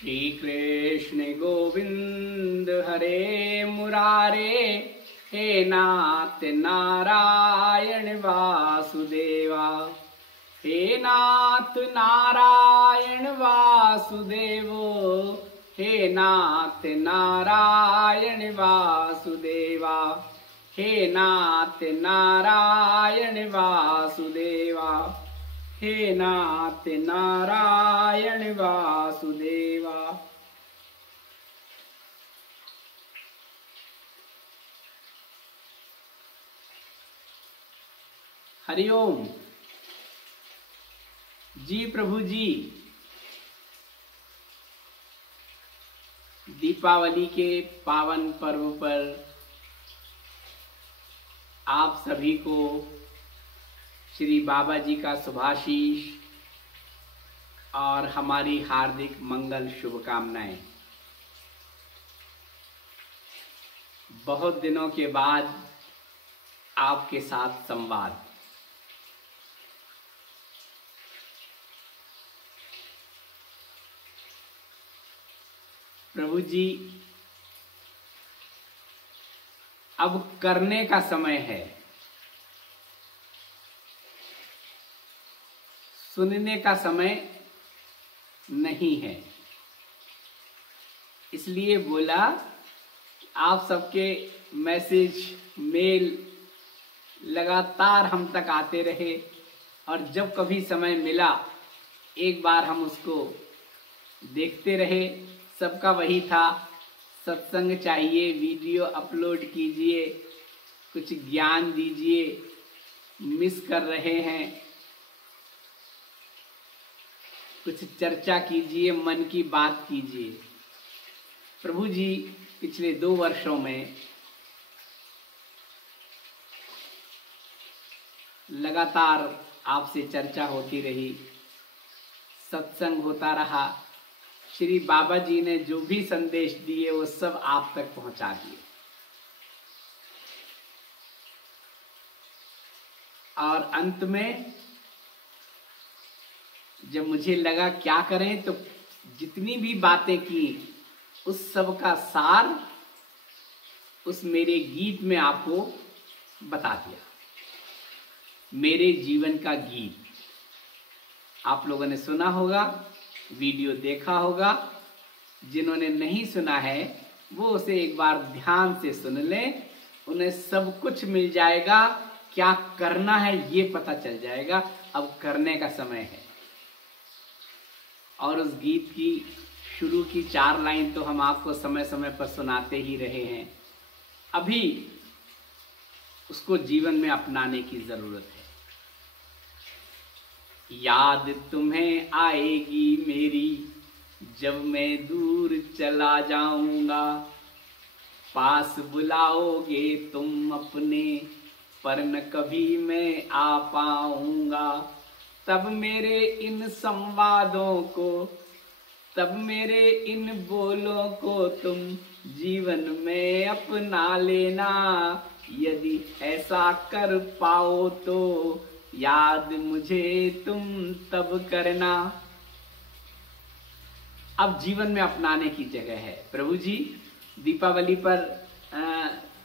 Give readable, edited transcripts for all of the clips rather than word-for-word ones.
श्री कृष्ण गोविंद हरे मुरारे, हे नाथ नारायण वासुदेवा। हे नाथ नारायण वासुदेवो, हे नाथ नारायण वासुदेवा। हे नाथ नारायण वासुदेवा, हे नाथ नारायण वासुदेवा। हरिओम जी प्रभु जी। दीपावली के पावन पर्व पर आप सभी को श्री बाबा जी का शुभाशीष और हमारी हार्दिक मंगल शुभकामनाएं। बहुत दिनों के बाद आपके साथ संवाद। प्रभु जी, अब करने का समय है, सुनने का समय नहीं है। इसलिए बोला आप सबके मैसेज मेल लगातार हम तक आते रहे और जब कभी समय मिला एक बार हम उसको देखते रहे। सबका वही था, सत्संग चाहिए, वीडियो अपलोड कीजिए, कुछ ज्ञान दीजिए, मिस कर रहे हैं, कुछ चर्चा कीजिए, मन की बात कीजिए। प्रभु जी, पिछले 2 वर्षों में लगातार आपसे चर्चा होती रही, सत्संग होता रहा। श्री बाबा जी ने जो भी संदेश दिए वो सब आप तक पहुंचा दिए। और अंत में जब मुझे लगा क्या करें, तो जितनी भी बातें की उस सब का सार उस मेरे गीत में आपको बता दिया। मेरे जीवन का गीत आप लोगों ने सुना होगा, वीडियो देखा होगा। जिन्होंने नहीं सुना है वो उसे एक बार ध्यान से सुन लें, उन्हें सब कुछ मिल जाएगा। क्या करना है ये पता चल जाएगा। अब करने का समय है। और उस गीत की शुरू की 4 लाइन तो हम आपको समय समय पर सुनाते ही रहे हैं। अभी उसको जीवन में अपनाने की जरूरत है। याद तुम्हें आएगी मेरी जब मैं दूर चला जाऊंगा, पास बुलाओगे तुम अपने पर न कभी मैं आ पाऊंगा। तब मेरे इन संवादों को, तब मेरे इन बोलों को तुम जीवन में अपना लेना। यदि ऐसा कर पाओ तो याद मुझे तुम तब करना। अब जीवन में अपनाने की जगह है। प्रभु जी, दीपावली पर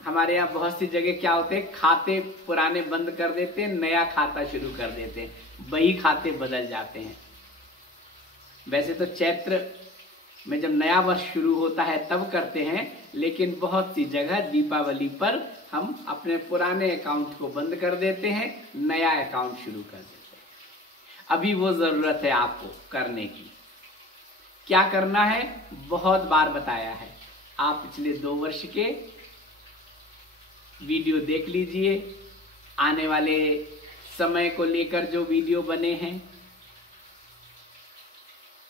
हमारे यहाँ बहुत सी जगह क्या होते हैं, खाते पुराने बंद कर देते हैं, नया खाता शुरू कर देते हैं, वही खाते बदल जाते हैं। वैसे तो चैत्र में जब नया वर्ष शुरू होता है तब करते हैं, लेकिन बहुत सी जगह दीपावली पर हम अपने पुराने अकाउंट को बंद कर देते हैं, नया अकाउंट शुरू कर देते हैं। अभी वो जरूरत है आपको करने की। क्या करना है बहुत बार बताया है। आप पिछले 2 वर्ष के वीडियो देख लीजिए। आने वाले समय को लेकर जो वीडियो बने हैं,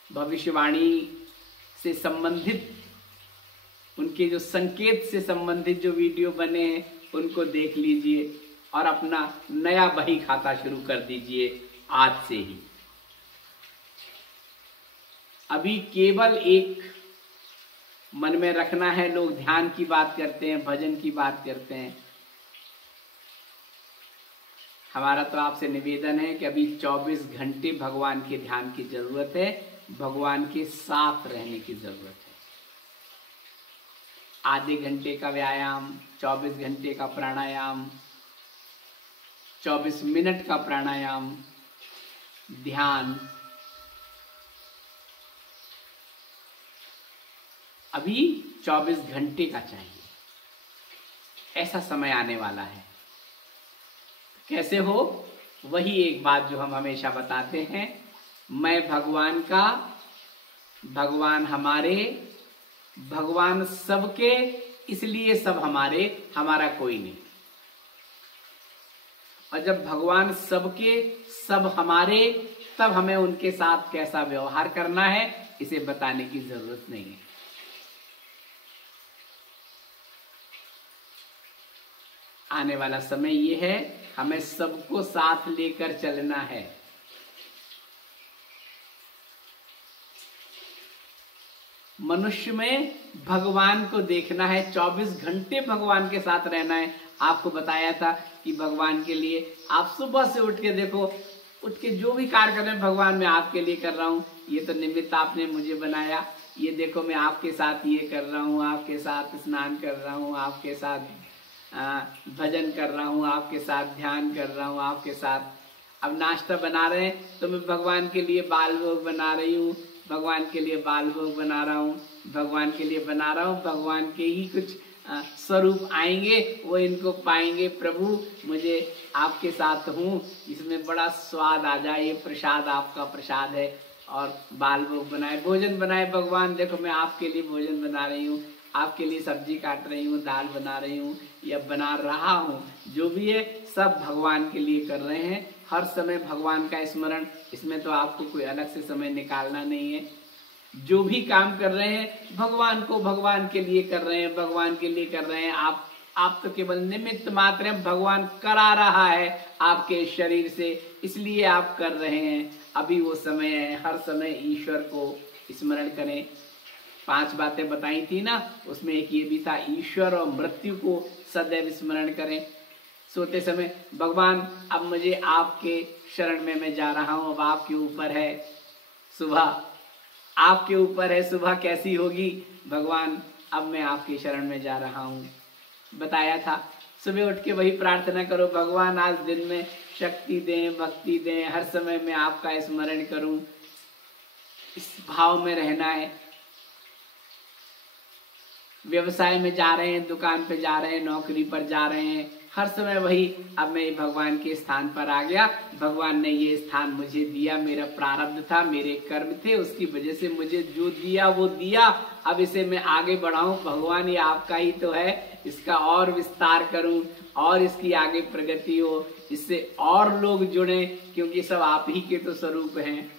भविष्यवाणी से संबंधित, उनके जो संकेत से संबंधित जो वीडियो बने हैं उनको देख लीजिए और अपना नया बही खाता शुरू कर दीजिए आज से ही। अभी केवल एक मन में रखना है। लोग ध्यान की बात करते हैं, भजन की बात करते हैं। हमारा तो आपसे निवेदन है कि अभी 24 घंटे भगवान के ध्यान की जरूरत है। भगवान के साथ रहने की जरूरत है। आधे घंटे का व्यायाम, 24 घंटे का प्राणायाम, 24 मिनट का प्राणायाम, ध्यान, अभी 24 घंटे का चाहिए। ऐसा समय आने वाला है। कैसे हो? वही एक बात जो हम हमेशा बताते हैं, मैं भगवान का, भगवान हमारे, भगवान सबके, इसलिए सब हमारे, हमारा कोई नहीं। और जब भगवान सबके, सब हमारे, तब हमें उनके साथ कैसा व्यवहार करना है इसे बताने की जरूरत नहीं है। आने वाला समय ये है, हमें सबको साथ लेकर चलना है। मनुष्य में भगवान को देखना है, 24 घंटे भगवान के साथ रहना है। आपको बताया था कि भगवान के लिए आप सुबह से उठ के देखो, उठ के जो भी कार्य कर रहे हैं, भगवान मैं आपके लिए कर रहा हूँ, ये तो निमित्त आपने मुझे बनाया, ये देखो मैं आपके साथ ये कर रहा हूँ, आपके साथ स्नान कर रहा हूँ, आपके साथ भजन कर रहा हूँ, आपके साथ ध्यान कर रहा हूँ, आपके साथ अब नाश्ता बना रहे हैं तो मैं भगवान के लिए बाल भोग बना रही हूँ, भगवान के लिए बाल भोग बना रहा हूँ, भगवान के लिए बना रहा हूँ। भगवान के ही कुछ स्वरूप आएंगे, वो इनको पाएंगे। प्रभु मुझे आपके साथ हूँ, इसमें बड़ा स्वाद आ जाए, ये प्रसाद आपका प्रसाद है। और बाल भोग बनाए, भोजन बनाए, भगवान देखो मैं आपके लिए भोजन बना रही हूँ, आपके लिए सब्जी काट रही हूँ, दाल बना रही हूँ या बना रहा हूँ, जो भी है सब भगवान के लिए कर रहे हैं। हर समय भगवान का स्मरण, इसमें तो आपको कोई अलग से समय निकालना नहीं है। जो भी काम कर रहे हैं भगवान को, भगवान के लिए कर रहे हैं, भगवान के लिए कर रहे हैं। आप तो केवल निमित्त मात्र हैं, भगवान करा रहा है आपके शरीर से, इसलिए आप कर रहे हैं। अभी वो समय है, हर समय ईश्वर को स्मरण करें। 5 बातें बताई थी ना, उसमें एक ये भी था, ईश्वर और मृत्यु को सदैव स्मरण करें। सोते समय भगवान अब मुझे आपके शरण में मैं जा रहा हूँ, अब आपके ऊपर है सुबह, आपके ऊपर है सुबह कैसी होगी भगवान, अब मैं आपके शरण में जा रहा हूँ। बताया था सुबह उठ के वही प्रार्थना करो, भगवान आज दिन में शक्ति दें, भक्ति दें, हर समय मैं आपका स्मरण करूं, इस भाव में रहना है। व्यवसाय में जा रहे हैं, दुकान पे जा रहे हैं, नौकरी पर जा रहे हैं, हर समय वही, अब मैं भगवान के स्थान पर आ गया, भगवान ने ये स्थान मुझे दिया, मेरा प्रारब्ध था, मेरे कर्म थे, उसकी वजह से मुझे जो दिया वो दिया, अब इसे मैं आगे बढ़ाऊं। भगवान ये आपका ही तो है, इसका और विस्तार करूं और इसकी आगे प्रगति हो, इससे और लोग जुड़े, क्योंकि सब आप ही के तो स्वरूप हैं।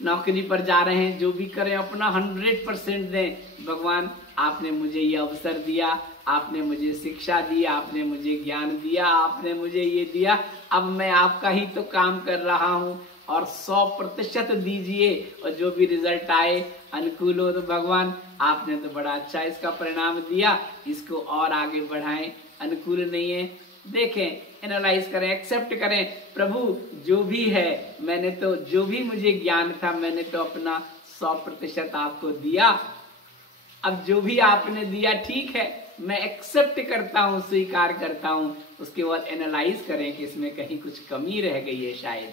नौकरी पर जा रहे हैं, जो भी करें अपना 100% दें। भगवान आपने मुझे ये अवसर दिया, आपने मुझे शिक्षा दी, आपने मुझे ज्ञान दिया, आपने मुझे ये दिया, अब मैं आपका ही तो काम कर रहा हूँ और 100% दीजिए, और जो भी रिजल्ट आए अनुकूल हो तो भगवान आपने तो बड़ा अच्छा इसका परिणाम दिया, इसको और आगे बढ़ाएं। अनुकूल नहीं है देखें, एनालाइज करें, एक्सेप्ट करें, प्रभु जो भी है, मैंने तो जो भी मुझे ज्ञान था मैंने तो अपना 100% आपको दिया, अब जो भी आपने दिया ठीक है, मैं एक्सेप्ट करता हूँ, स्वीकार करता हूँ। उसके बाद एनालाइज करें कि इसमें कहीं कुछ कमी रह गई है शायद,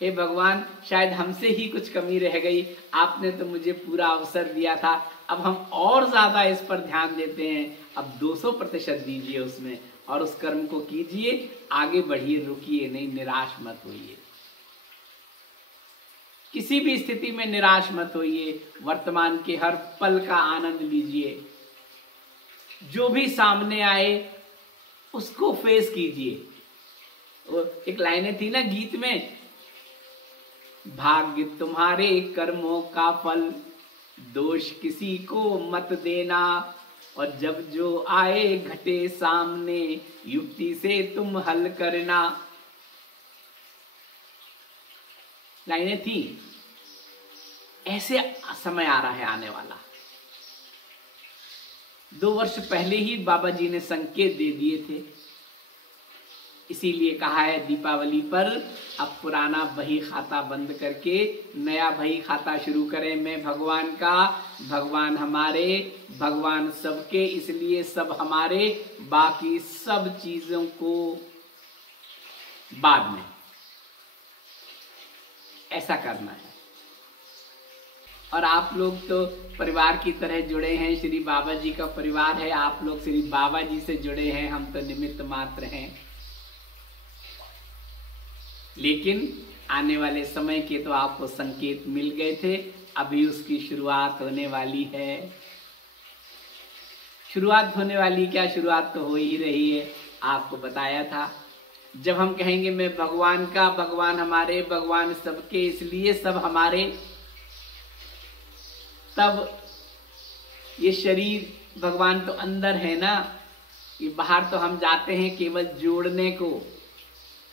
हे भगवान शायद हमसे ही कुछ कमी रह गई, आपने तो मुझे पूरा अवसर दिया था, अब हम और ज्यादा इस पर ध्यान देते हैं, अब 200% दीजिए उसमें और उस कर्म को कीजिए, आगे बढ़िए, रुकिए नहीं, निराश मत होइए, किसी भी स्थिति में निराश मत होइए, वर्तमान के हर पल का आनंद लीजिए, जो भी सामने आए उसको फेस कीजिए। वो एक लाइनें थी ना गीत में, भाग्य तुम्हारे कर्मों का फल, दोष किसी को मत देना, और जब जो आए घटे सामने, युक्ति से तुम हल करना। लाइनें थी। ऐसे समय आ रहा है आने वाला। 2 वर्ष पहले ही बाबा जी ने संकेत दे दिए थे इसीलिए कहा है दीपावली पर अब पुराना बही खाता बंद करके नया बही खाता शुरू करें। मैं भगवान का, भगवान हमारे, भगवान सबके, इसलिए सब हमारे, बाकी सब चीजों को बाद में, ऐसा करना है। और आप लोग तो परिवार की तरह जुड़े हैं, श्री बाबा जी का परिवार है, आप लोग श्री बाबा जी से जुड़े हैं, हम तो निमित्त मात्र हैं। लेकिन आने वाले समय के तो आपको संकेत मिल गए थे, अभी उसकी शुरुआत होने वाली है। शुरुआत होने वाली क्या, शुरुआत तो हो ही रही है। आपको बताया था, जब हम कहेंगे मैं भगवान का, भगवान हमारे, भगवान सबके, इसलिए सब हमारे, तब ये शरीर भगवान तो अंदर है ना, ये बाहर तो हम जाते हैं केवल जोड़ने को,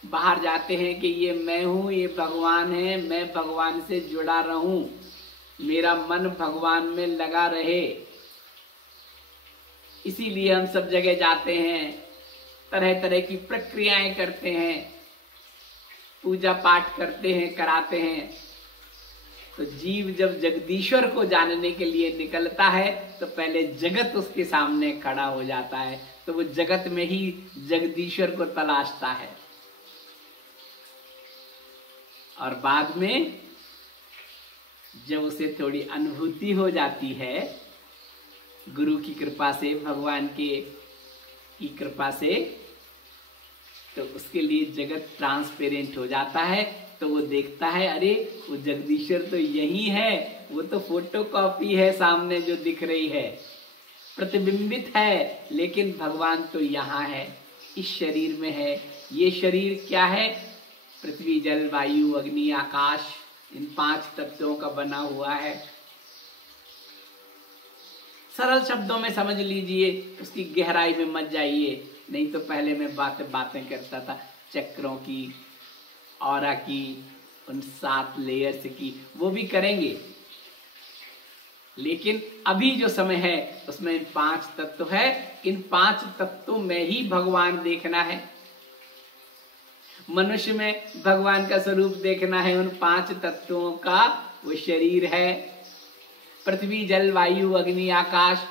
बाहर जाते हैं कि ये मैं हूं, ये भगवान है, मैं भगवान से जुड़ा रहूं, मेरा मन भगवान में लगा रहे। इसीलिए हम सब जगह जाते हैं, तरह तरह की प्रक्रियाएं करते हैं, पूजा पाठ करते हैं, कराते हैं। तो जीव जब जगदीश्वर को जानने के लिए निकलता है तो पहले जगत उसके सामने खड़ा हो जाता है, तो वो जगत में ही जगदीश्वर को तलाशता है। और बाद में जब उसे थोड़ी अनुभूति हो जाती है गुरु की कृपा से, भगवान की कृपा से, तो उसके लिए जगत ट्रांसपेरेंट हो जाता है। तो वो देखता है, अरे वो जगदीश्वर तो यही है, वो तो फोटोकॉपी है सामने जो दिख रही है, प्रतिबिंबित है, लेकिन भगवान तो यहाँ है, इस शरीर में है। ये शरीर क्या है, पृथ्वी, जल, वायु, अग्नि, आकाश, इन 5 तत्वों का बना हुआ है। सरल शब्दों में समझ लीजिए, उसकी गहराई में मत जाइए, नहीं तो पहले मैं बातें करता था चक्रों की, ऑरा की, उन 7 लेयर्स की, वो भी करेंगे। लेकिन अभी जो समय है उसमें इन 5 तत्व है, इन 5 तत्वों में ही भगवान देखना है। मनुष्य में भगवान का स्वरूप देखना है, उन 5 तत्वों का वो शरीर है। पृथ्वी, जल, वायु, अग्नि, आकाश,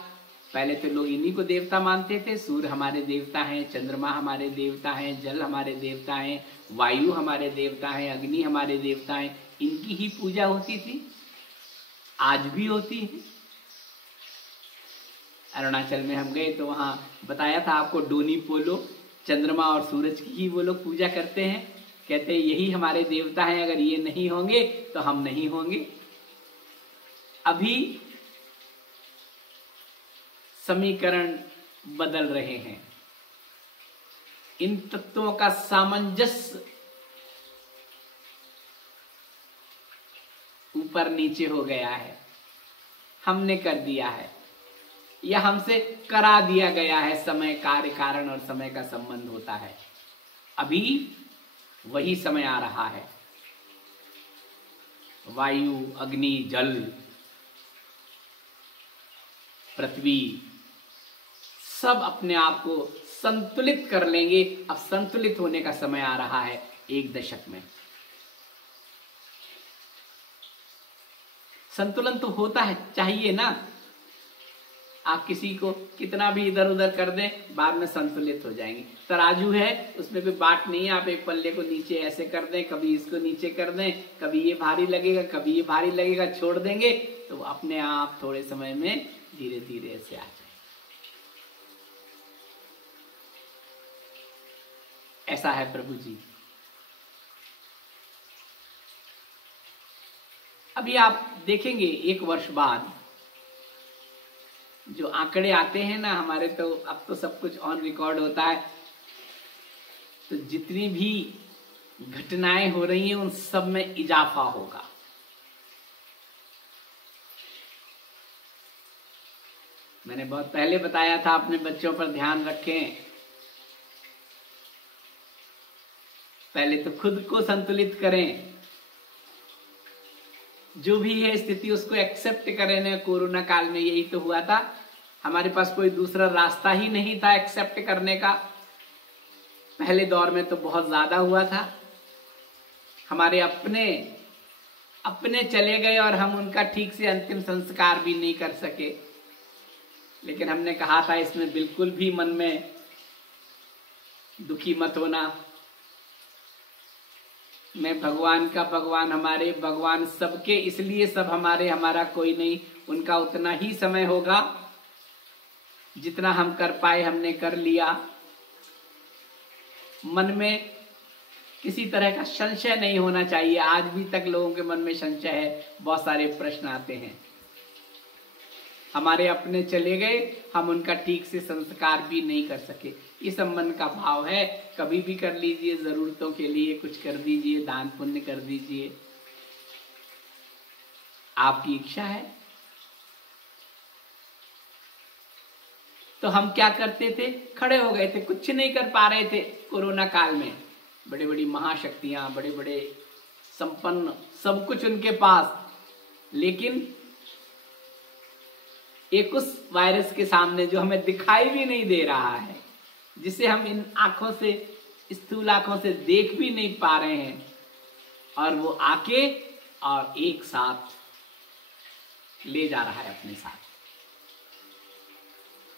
पहले तो लोग इन्हीं को देवता मानते थे। सूर्य हमारे देवता हैं, चंद्रमा हमारे देवता हैं, जल हमारे देवता हैं, वायु हमारे देवता हैं, अग्नि हमारे देवता हैं, इनकी ही पूजा होती थी, आज भी होती है। अरुणाचल में हम गए तो वहां बताया था आपको, डोनी पोलो, चंद्रमा और सूरज की ही वो लोग पूजा करते हैं। कहते हैं यही हमारे देवता हैं, अगर ये नहीं होंगे तो हम नहीं होंगे। अभी समीकरण बदल रहे हैं, इन तत्वों का सामंजस्य ऊपर नीचे हो गया है, हमने कर दिया है या हमसे करा दिया गया है। समय, कार्य, कारण और समय का संबंध होता है। अभी वही समय आ रहा है। वायु, अग्नि, जल, पृथ्वी सब अपने आप को संतुलित कर लेंगे। अब संतुलित होने का समय आ रहा है 1 दशक में। संतुलन तो होता है, चाहिए ना। आप किसी को कितना भी इधर उधर कर दें, बाद में संतुलित हो जाएंगे। तराजू है, उसमें भी बाट नहीं है, आप एक पल्ले को नीचे ऐसे कर दें, कभी इसको नीचे कर दें, कभी ये भारी लगेगा, कभी ये भारी लगेगा, छोड़ देंगे तो अपने आप थोड़े समय में धीरे धीरे ऐसे आ जाए। ऐसा है प्रभु जी। अभी आप देखेंगे 1 वर्ष बाद जो आंकड़े आते हैं ना हमारे, तो अब तो सब कुछ ऑन रिकॉर्ड होता है, तो जितनी भी घटनाएं हो रही हैं उन सब में इजाफा होगा। मैंने बहुत पहले बताया था, अपने बच्चों पर ध्यान रखें। पहले तो खुद को संतुलित करें, जो भी है स्थिति उसको एक्सेप्ट करें ना। कोरोना काल में यही तो हुआ था, हमारे पास कोई दूसरा रास्ता ही नहीं था एक्सेप्ट करने का। पहले दौर में तो बहुत ज्यादा हुआ था। हमारे अपने चले गए और हम उनका ठीक से अंतिम संस्कार भी नहीं कर सके। लेकिन हमने कहा था इसमें बिल्कुल भी मन में दुखी मत होना। मैं भगवान का भगवान, हमारे भगवान सबके, इसलिए सब हमारे, हमारा कोई नहीं। उनका उतना ही समय होगा जितना हम कर पाए हमने कर लिया। मन में किसी तरह का संशय नहीं होना चाहिए। आज भी तक लोगों के मन में संशय है, बहुत सारे प्रश्न आते हैं। हमारे अपने चले गए, हम उनका ठीक से संस्कार भी नहीं कर सके। ये सब मन का भाव है। कभी भी कर लीजिए, जरूरतों के लिए कुछ कर दीजिए, दान पुण्य कर दीजिए, आपकी इच्छा है। तो हम क्या करते थे, खड़े हो गए थे, कुछ नहीं कर पा रहे थे कोरोना काल में। बड़े बड़ी महाशक्तियां, बड़े बड़े संपन्न, सब कुछ उनके पास, लेकिन एक उस वायरस के सामने जो हमें दिखाई भी नहीं दे रहा है, जिसे हम इन आंखों से, स्थूल आंखों से देख भी नहीं पा रहे हैं, और वो आके और एक साथ ले जा रहा है अपने साथ।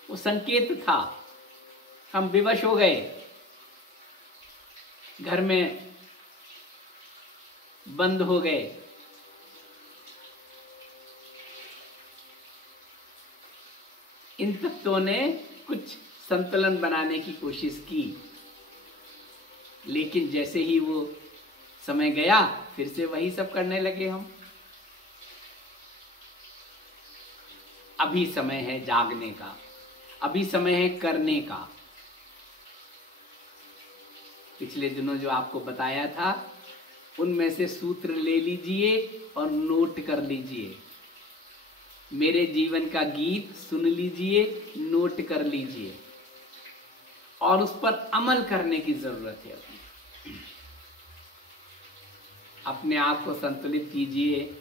वो संकेत था। हम विवश हो गए, घर में बंद हो गए। इन तत्वों ने कुछ संतुलन बनाने की कोशिश की, लेकिन जैसे ही वो समय गया, फिर से वही सब करने लगे हम। अभी समय है जागने का, अभी समय है करने का। पिछले दिनों जो आपको बताया था, उनमें से सूत्र ले लीजिए और नोट कर लीजिए। मेरे जीवन का गीत सुन लीजिए, नोट कर लीजिए, और उस पर अमल करने की जरूरत है। अपने आप को संतुलित कीजिए,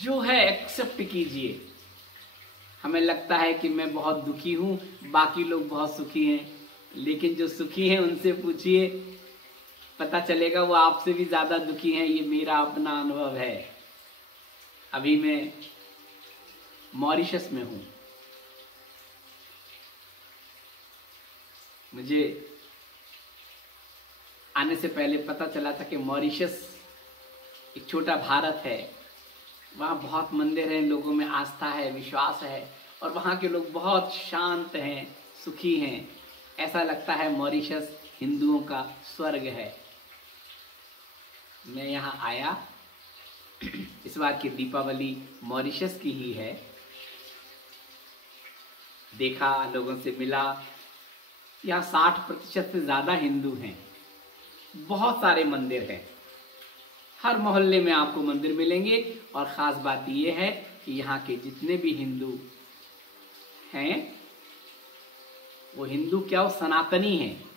जो है एक्सेप्ट कीजिए। हमें लगता है कि मैं बहुत दुखी हूं, बाकी लोग बहुत सुखी हैं, लेकिन जो सुखी हैं उनसे पूछिए, पता चलेगा वो आपसे भी ज्यादा दुखी हैं। ये मेरा अपना अनुभव है। अभी मैं मॉरिशस में हूं। मुझे आने से पहले पता चला था कि मॉरिशस एक छोटा भारत है। वहाँ बहुत मंदिर हैं, लोगों में आस्था है, विश्वास है, और वहाँ के लोग बहुत शांत हैं, सुखी हैं। ऐसा लगता है मॉरिशस हिंदुओं का स्वर्ग है। मैं यहाँ आया, इस बार की दीपावली मॉरिशस की ही है। देखा, लोगों से मिला। यहाँ 60% से ज्यादा हिंदू हैं। बहुत सारे मंदिर हैं, हर मोहल्ले में आपको मंदिर मिलेंगे। और खास बात यह है कि यहाँ के जितने भी हिंदू हैं, वो हिंदू क्या, वो सनातनी हैं।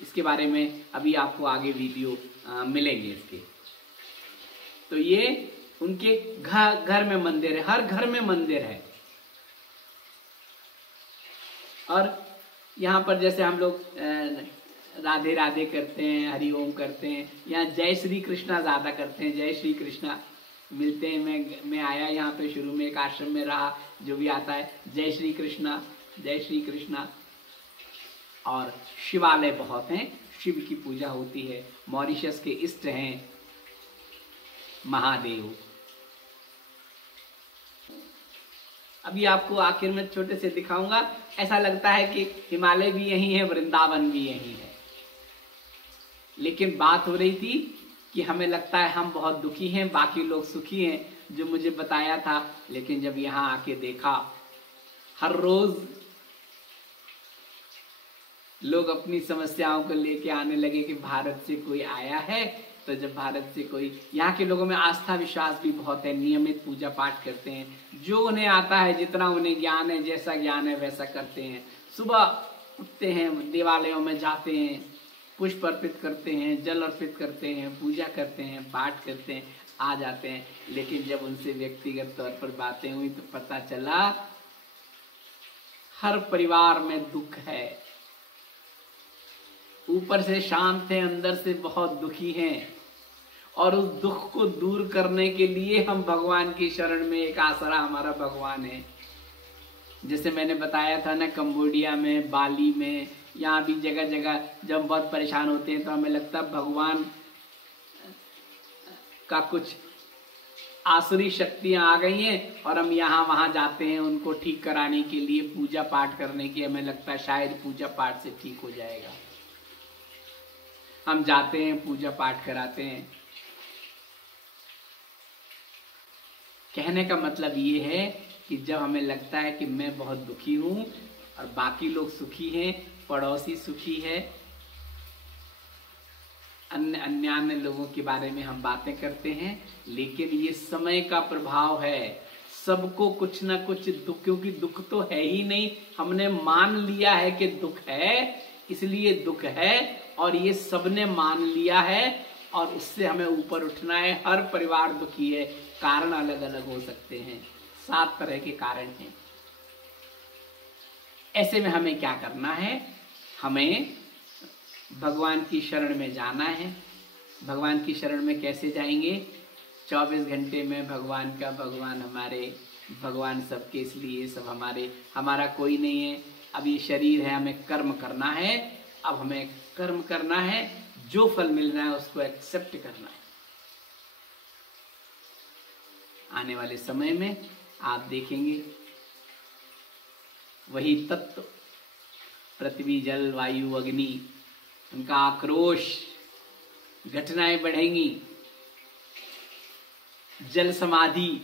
इसके बारे में अभी आपको आगे वीडियो मिलेंगे इसके। तो ये उनके घर में मंदिर है, हर घर में मंदिर है। और यहाँ पर जैसे हम लोग राधे राधे करते हैं, हरि ओम करते हैं, यहाँ जय श्री कृष्णा ज्यादा करते हैं। जय श्री कृष्णा मिलते हैं। मैं आया यहाँ पे, शुरू में एक आश्रम में रहा, जो भी आता है जय श्री कृष्णा, जय श्री कृष्णा। और शिवालय बहुत हैं, शिव की पूजा होती है। मॉरिशस के इष्ट हैं महादेव। अभी आपको आखिर में छोटे से दिखाऊंगा। ऐसा लगता है कि हिमालय भी यही है, वृंदावन भी यही है। लेकिन बात हो रही थी कि हमें लगता है हम बहुत दुखी हैं, बाकी लोग सुखी हैं, जो मुझे बताया था। लेकिन जब यहाँ आके देखा, हर रोज लोग अपनी समस्याओं को लेके आने लगे कि भारत से कोई आया है। तो जब भारत से कोई, यहाँ के लोगों में आस्था विश्वास भी बहुत है, नियमित पूजा पाठ करते हैं। जो उन्हें आता है, जितना उन्हें ज्ञान है, जैसा ज्ञान है वैसा करते हैं। सुबह उठते हैं, देवालयों में जाते हैं, पुष्प अर्पित करते हैं, जल अर्पित करते हैं, पूजा करते हैं, पाठ करते हैं, आ जाते हैं। लेकिन जब उनसे व्यक्तिगत तौर पर बातें हुई तो पता चला हर परिवार में दुख है, ऊपर से शांत हैं, अंदर से बहुत दुखी हैं, और उस दुख को दूर करने के लिए हम भगवान की शरण में, एक आसरा हमारा भगवान है। जैसे मैंने बताया था ना, कंबोडिया में, बाली में, यहाँ भी जगह जगह जब हम बहुत परेशान होते हैं तो हमें लगता है भगवान का कुछ आसुरी शक्तियां आ गई हैं और हम यहाँ वहां जाते हैं उनको ठीक कराने के लिए, पूजा पाठ करने की। हमें लगता है शायद पूजा पाठ से ठीक हो जाएगा। हम जाते हैं, पूजा पाठ कराते हैं। कहने का मतलब ये है कि जब हमें लगता है कि मैं बहुत दुखी हूं और बाकी लोग सुखी हैं, पड़ोसी सुखी है, अन्य लोगों के बारे में हम बातें करते हैं, लेकिन ये समय का प्रभाव है। सबको कुछ ना कुछ दुख, क्योंकि दुख तो है ही नहीं, हमने मान लिया है कि दुख है, इसलिए दुख है, और ये सबने मान लिया है और उससे हमें ऊपर उठना है। हर परिवार दुखी है, कारण अलग अलग हो सकते हैं, 7 तरह के कारण हैं। ऐसे में हमें क्या करना है? हमें भगवान की शरण में जाना है। भगवान की शरण में कैसे जाएंगे? 24 घंटे में भगवान का, भगवान हमारे, भगवान सबके, इसलिए सब हमारे, हमारा कोई नहीं है। अब ये शरीर है, हमें कर्म करना है। अब हमें कर्म करना है, जो फल मिल रहा है उसको एक्सेप्ट करना है। आने वाले समय में आप देखेंगे वही तत्व, पृथ्वी, जल, वायु, अग्नि, उनका आक्रोश, घटनाएं बढ़ेंगी। जल समाधि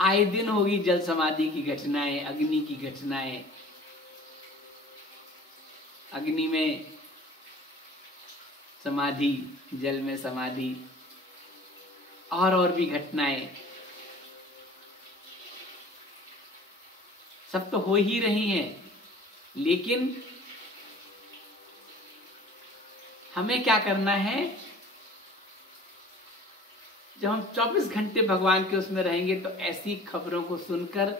आए दिन होगी, जल समाधि की घटनाएं, अग्नि की घटनाएं, अग्नि में समाधि, जल में समाधि, और भी घटनाएं सब तो हो ही रही हैं। लेकिन हमें क्या करना है? जब हम 24 घंटे भगवान के उसमें रहेंगे तो ऐसी खबरों को सुनकर,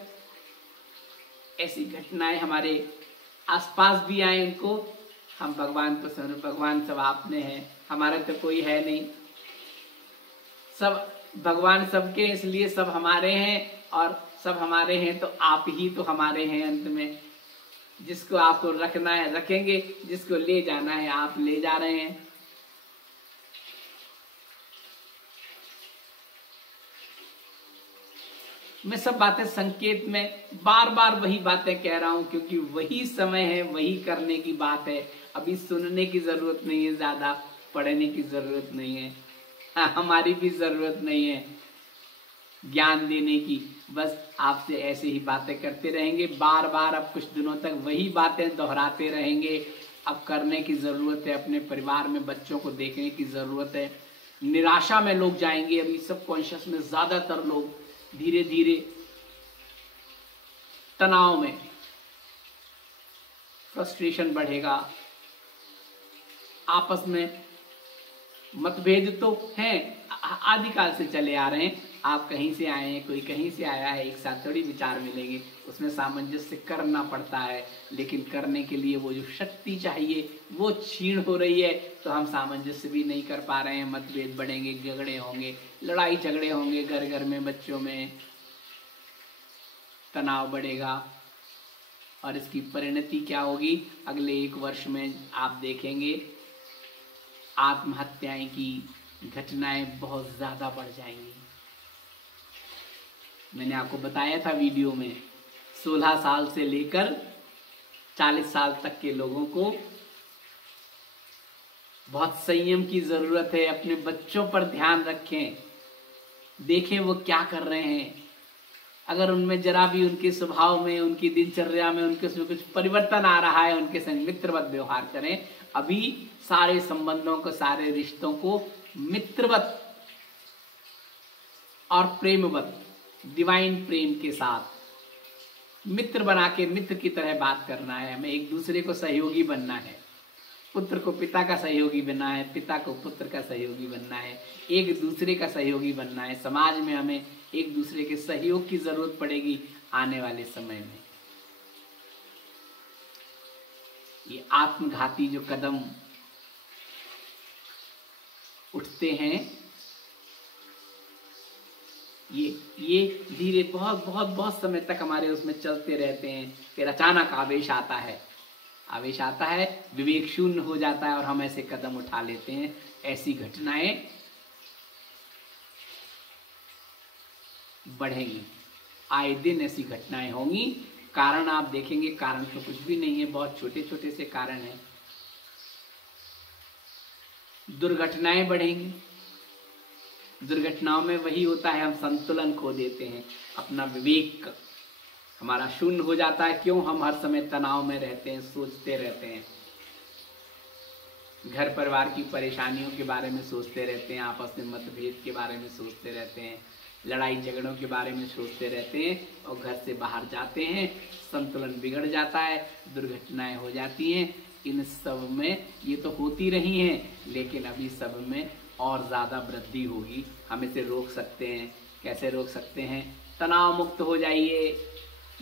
ऐसी घटनाएं हमारे आसपास भी आए, उनको हम भगवान को सुन, भगवान सब आपने हैं, हमारा तो कोई है नहीं, सब भगवान सबके, इसलिए सब हमारे हैं, और सब हमारे हैं तो आप ही तो हमारे हैं। अंत में जिसको आपको रखना है रखेंगे, जिसको ले जाना है आप ले जा रहे हैं। मैं सब बातें संकेत में बार बार वही बातें कह रहा हूं, क्योंकि वही समय है, वही करने की बात है। अभी सुनने की जरूरत नहीं है, ज्यादा पढ़ने की जरूरत नहीं है, हमारी भी जरूरत नहीं है ज्ञान देने की। बस आपसे ऐसे ही बातें करते रहेंगे बार बार। अब कुछ दिनों तक वही बातें दोहराते रहेंगे। अब करने की जरूरत है, अपने परिवार में बच्चों को देखने की जरूरत है। निराशा में लोग जाएंगे, अभी सब कॉन्शियस में ज्यादातर लोग धीरे धीरे तनाव में, फ्रस्ट्रेशन बढ़ेगा, आपस में मतभेद तो हैं, आदिकाल से चले आ रहे हैं। आप कहीं से आए हैं, कोई कहीं से आया है, एक साथ थोड़ी विचार मिलेंगे, उसमें सामंजस्य करना पड़ता है। लेकिन करने के लिए वो जो शक्ति चाहिए वो क्षीण हो रही है, तो हम सामंजस्य भी नहीं कर पा रहे हैं। मतभेद बढ़ेंगे, झगड़े होंगे, लड़ाई झगड़े होंगे, घर घर में, बच्चों में तनाव बढ़ेगा। और इसकी परिणति क्या होगी? अगले 1 वर्ष में आप देखेंगे आत्महत्याएं की घटनाएं बहुत ज्यादा बढ़ जाएंगी। मैंने आपको बताया था वीडियो में, 16 साल से लेकर 40 साल तक के लोगों को बहुत संयम की जरूरत है। अपने बच्चों पर ध्यान रखें, देखें वो क्या कर रहे हैं। अगर उनमें जरा भी, उनके स्वभाव में, उनकी दिनचर्या में, उनके उसमें कुछ परिवर्तन आ रहा है, उनके संग मित्रवत व्यवहार करें। अभी सारे संबंधों को, सारे रिश्तों को मित्रवत और प्रेमवत, डिवाइन प्रेम के साथ मित्र बना के, मित्र की तरह बात करना है। हमें एक दूसरे को सहयोगी बनना है। पुत्र को पिता का सहयोगी बनना है, पिता को पुत्र का सहयोगी बनना है, एक दूसरे का सहयोगी बनना है। समाज में हमें एक दूसरे के सहयोग की जरूरत पड़ेगी आने वाले समय में। ये आत्मघाती जो कदम उठते हैं, ये धीरे बहुत बहुत बहुत समय तक हमारे उसमें चलते रहते हैं। फिर अचानक आवेश आता है, आवेश आता है, विवेक शून्य हो जाता है और हम ऐसे कदम उठा लेते हैं। ऐसी घटनाएं बढ़ेंगी, आए दिन ऐसी घटनाएं होंगी। कारण आप देखेंगे, कारण तो कुछ भी नहीं है, बहुत छोटे छोटे से कारण हैं। दुर्घटनाएं बढ़ेंगी, दुर्घटनाओं में वही होता है, हम संतुलन खो देते हैं, अपना विवेक हमारा शून्य हो जाता है। क्यों? हम हर समय तनाव में रहते हैं, सोचते रहते हैं, घर परिवार की परेशानियों के बारे में सोचते रहते हैं, आपस में मतभेद के बारे में सोचते रहते हैं, लड़ाई झगड़ों के बारे में सोचते रहते हैं, और घर से बाहर जाते हैं, संतुलन बिगड़ जाता है, दुर्घटनाएं हो जाती हैं। इन सब में ये तो होती रही हैं, लेकिन अभी सब में और ज़्यादा वृद्धि होगी। हम इसे रोक सकते हैं। कैसे रोक सकते हैं? तनाव मुक्त हो जाइए,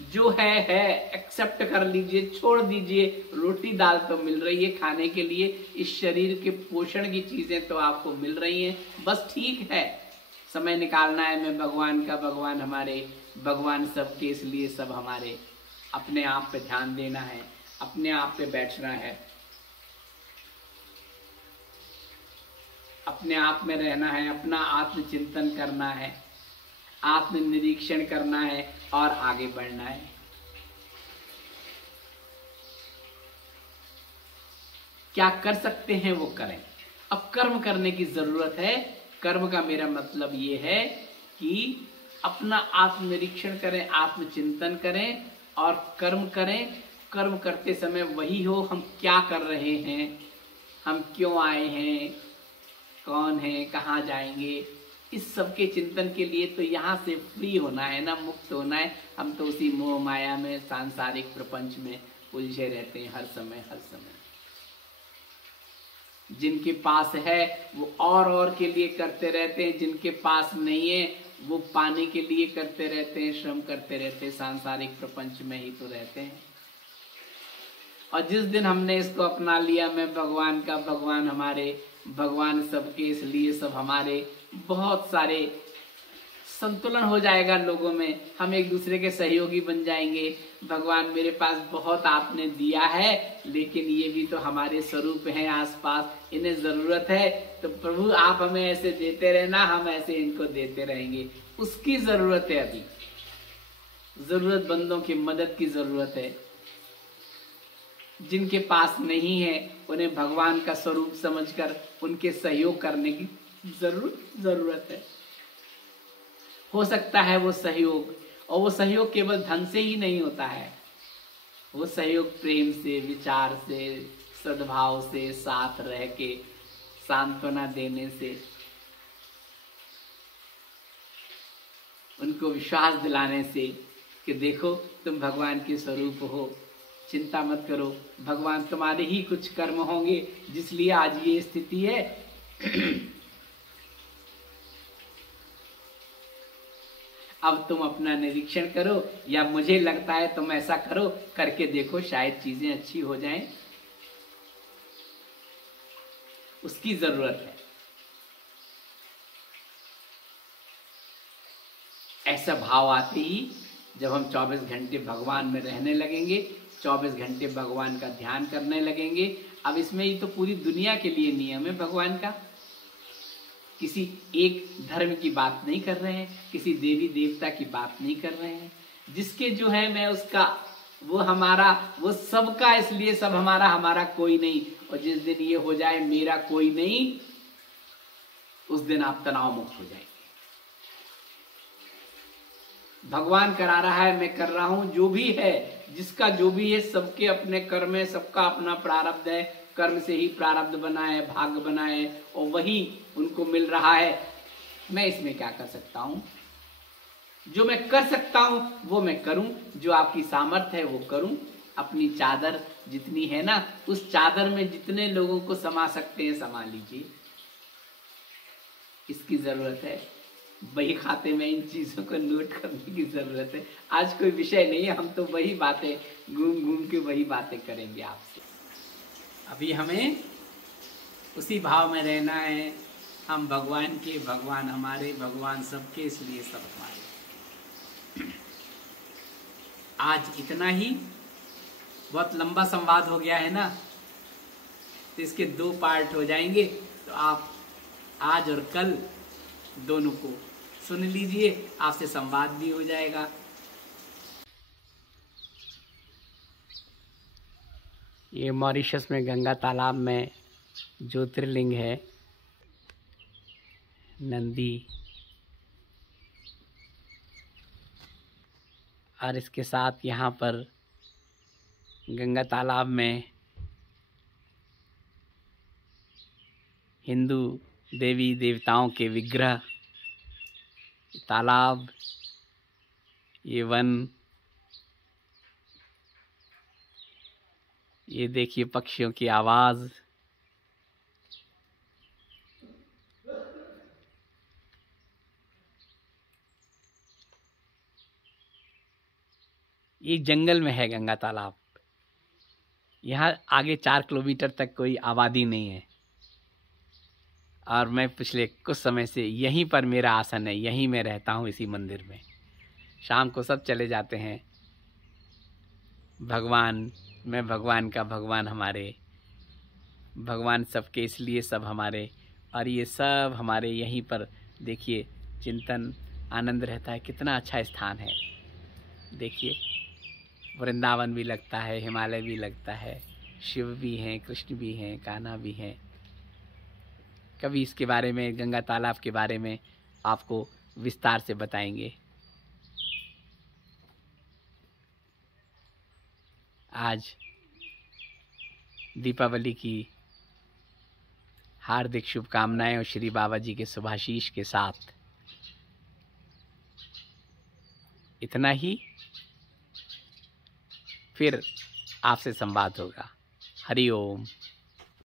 जो है एक्सेप्ट कर लीजिए, छोड़ दीजिए। रोटी दाल तो मिल रही है खाने के लिए, इस शरीर के पोषण की चीज़ें तो आपको मिल रही हैं, बस ठीक है, समय निकालना है। मैं भगवान का, भगवान हमारे, भगवान सबके, इसलिए सब हमारे। अपने आप पे ध्यान देना है, अपने आप पे बैठना है, अपने आप में रहना है, अपना आत्मचिंतन करना है, आत्मनिरीक्षण करना है और आगे बढ़ना है। क्या कर सकते हैं वो करें। अब कर्म करने की जरूरत है। कर्म का मेरा मतलब ये है कि अपना आत्मनिरीक्षण करें, आत्मचिंतन करें और कर्म करें। कर्म करते समय वही हो, हम क्या कर रहे हैं, हम क्यों आए हैं, कौन है, कहाँ जाएंगे, इस सब के चिंतन के लिए तो यहाँ से फ्री होना है ना, मुक्त होना है। हम तो उसी मोह माया में, सांसारिक प्रपंच में उलझे रहते हैं हर समय हर समय। जिनके पास है वो और के लिए करते रहते हैं, जिनके पास नहीं है वो पाने के लिए करते रहते हैं, श्रम करते रहते हैं, सांसारिक प्रपंच में ही तो रहते हैं। और जिस दिन हमने इसको अपना लिया, मैं भगवान का, भगवान हमारे, भगवान सबके, इसलिए सब हमारे, बहुत सारे संतुलन हो जाएगा लोगों में। हम एक दूसरे के सहयोगी बन जाएंगे। भगवान मेरे पास बहुत आपने दिया है, लेकिन ये भी तो हमारे स्वरूप हैं आसपास, इन्हें जरूरत है, तो प्रभु आप हमें ऐसे देते रहना, हम ऐसे इनको देते रहेंगे। उसकी जरूरत है, अभी जरूरतमंदों की मदद की जरूरत है। जिनके पास नहीं है उन्हें भगवान का स्वरूप समझकर उनके सहयोग करने की जरूरत है। हो सकता है वो सहयोग, और वो सहयोग केवल धन से ही नहीं होता है, वो सहयोग प्रेम से, विचार से, सद्भाव से, साथ रह के सांत्वना देने से, उनको विश्वास दिलाने से कि देखो तुम भगवान के स्वरूप हो, चिंता मत करो, भगवान तुम्हारे ही कुछ कर्म होंगे जिसलिए आज ये स्थिति है। अब तुम अपना निरीक्षण करो, या मुझे लगता है तुम ऐसा करो, करके देखो, शायद चीजें अच्छी हो जाएं। उसकी जरूरत है। ऐसा भाव आते ही जब हम 24 घंटे भगवान में रहने लगेंगे, 24 घंटे भगवान का ध्यान करने लगेंगे। अब इसमें ही तो पूरी दुनिया के लिए नियम है भगवान का। किसी एक धर्म की बात नहीं कर रहे हैं, किसी देवी देवता की बात नहीं कर रहे हैं। जिसके जो है मैं उसका, वो हमारा, वो सबका, इसलिए सब हमारा, हमारा कोई नहीं। और जिस दिन ये हो जाए मेरा कोई नहीं, उस दिन आप तनाव मुक्त हो जाएंगे। भगवान करा रहा है, मैं कर रहा हूं, जो भी है, जिसका जो भी है, सबके अपने कर्म है, सबका अपना प्रारब्ध है। कर्म से ही प्रारब्ध बना है, भाग्य बना है, और वही उनको मिल रहा है। मैं इसमें क्या कर सकता हूं? जो मैं कर सकता हूं वो मैं करूं, जो आपकी सामर्थ्य है वो करूं। अपनी चादर जितनी है ना, उस चादर में जितने लोगों को समा सकते हैं समा लीजिए। इसकी जरूरत है। वही खाते में इन चीजों को नोट करने की जरूरत है। आज कोई विषय नहीं है, हम तो वही बातें घूम घूम के वही बातें करेंगे आपसे। अभी हमें उसी भाव में रहना है, हम भगवान के, भगवान हमारे, भगवान सबके, इसलिए सब हमारे। आज इतना ही, बहुत लंबा संवाद हो गया है ना, तो इसके 2 पार्ट हो जाएंगे, तो आप आज और कल दोनों को सुन लीजिए, आपसे संवाद भी हो जाएगा। ये मॉरिशस में गंगा तालाब में ज्योतिर्लिंग है, नंदी, और इसके साथ यहाँ पर गंगा तालाब में हिंदू देवी देवताओं के विग्रह, तालाब, ये वन, ये देखिए पक्षियों की आवाज़, ये जंगल में है गंगा तालाब। यहाँ आगे 4 किलोमीटर तक कोई आबादी नहीं है, और मैं पिछले कुछ समय से यहीं पर मेरा आसन है, यहीं मैं रहता हूँ, इसी मंदिर में। शाम को सब चले जाते हैं। भगवान, मैं भगवान का, भगवान हमारे, भगवान सबके, इसलिए सब हमारे, और ये सब हमारे यहीं पर देखिए चिंतन आनंद रहता है। कितना अच्छा स्थान है, देखिए वृंदावन भी लगता है, हिमालय भी लगता है, शिव भी हैं, कृष्ण भी हैं, कान्हा भी हैं। कभी इसके बारे में, गंगा तालाब के बारे में आपको विस्तार से बताएंगे। आज दीपावली की हार्दिक शुभकामनाएं और श्री बाबा जी के शुभाशीष के साथ इतना ही, फिर आपसे संवाद होगा। हरि ओम।